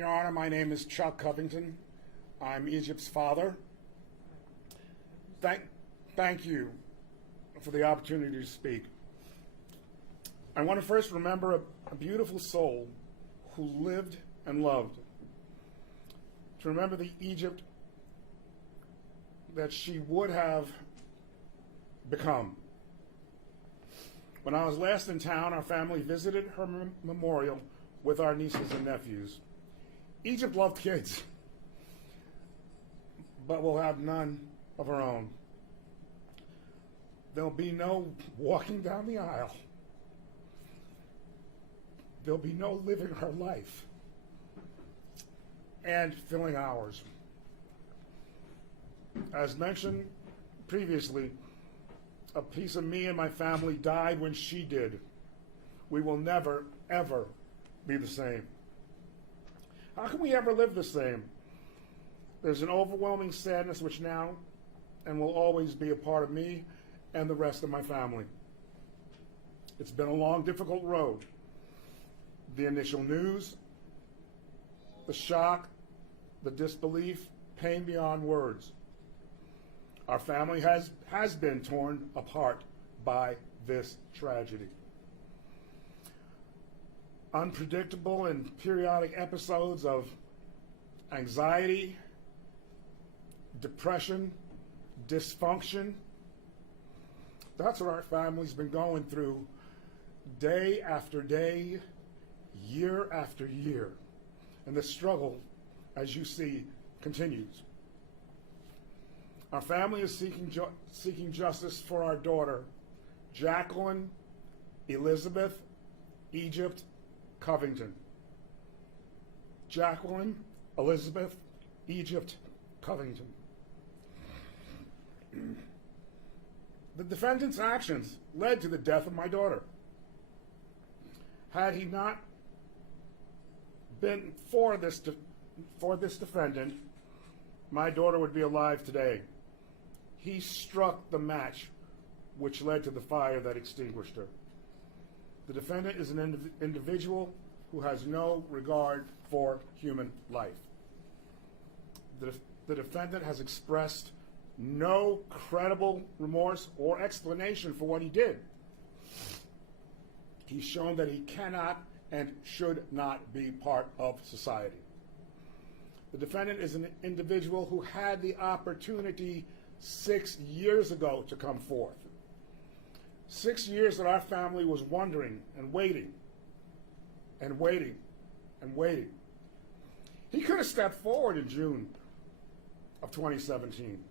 Your Honor, my name is Chuck Covington. I'm Egypt's father. Thank you for the opportunity to speak. I want to first remember a beautiful soul who lived and loved. To remember the Egypt that she would have become. When I was last in town, our family visited her memorial with our nieces and nephews. Egypt loved kids, but will have none of her own. There'll be no walking down the aisle. There'll be no living her life and filling hours. As mentioned previously, a piece of me and my family died when she did. We will never, ever be the same. How can we ever live the same? There's an overwhelming sadness which now and will always be a part of me and the rest of my family. It's been a long, difficult road. The initial news, the shock, the disbelief, pain beyond words. Our family has been torn apart by this tragedy. Unpredictable and periodic episodes of anxiety, depression, dysfunction. That's what our family's been going through day after day, year after year. And the struggle, as you see, continues. Our family is seeking justice for our daughter, Jacqueline Elizabeth Egypt Covington. Jacqueline Elizabeth Egypt Covington. The defendant's actions led to the death of my daughter. Had he not been for this defendant, my daughter would be alive today. He struck the match which led to the fire that extinguished her. The defendant is an individual who has no regard for human life. The defendant has expressed no credible remorse or explanation for what he did. He's shown that he cannot and should not be part of society. The defendant is an individual who had the opportunity 6 years ago to come forth. 6 years that our family was wondering and waiting and waiting and waiting. He could have stepped forward in June of 2017.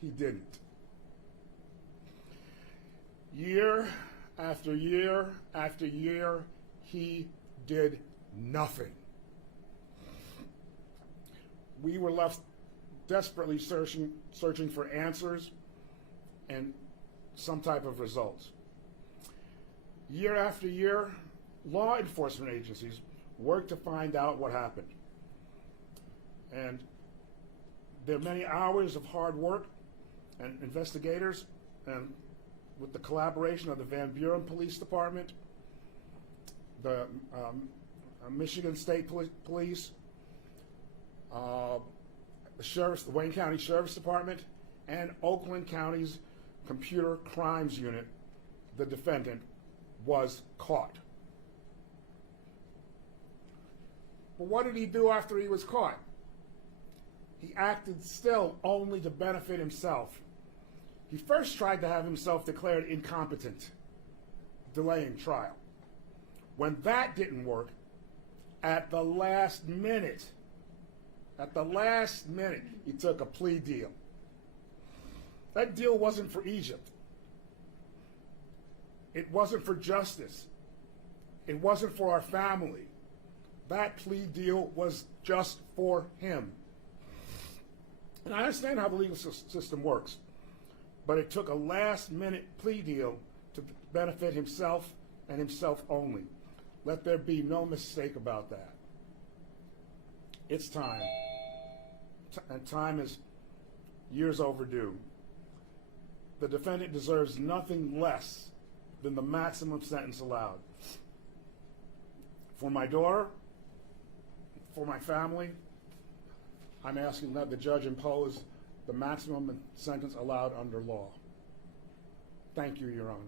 He didn't. Year after year after year, he did nothing. We were left desperately searching for answers and some type of results. Year after year, law enforcement agencies worked to find out what happened. And there are many hours of hard work and investigators, and with the collaboration of the Van Buren Police Department, the Michigan State Police, the Wayne County Sheriff's Department, and Oakland County's Computer Crimes Unit, the defendant was caught. But what did he do after he was caught? He acted still only to benefit himself. He first tried to have himself declared incompetent, delaying trial. When that didn't work, at the last minute, he took a plea deal. That deal wasn't for Egypt. It wasn't for justice. It wasn't for our family. That plea deal was just for him. And I understand how the legal system works, but it took a last-minute plea deal to benefit himself and himself only. Let there be no mistake about that. It's time, and time is years overdue. The defendant deserves nothing less than the maximum sentence allowed. For my daughter, for my family, I'm asking that the judge impose the maximum sentence allowed under law. Thank you, Your Honor.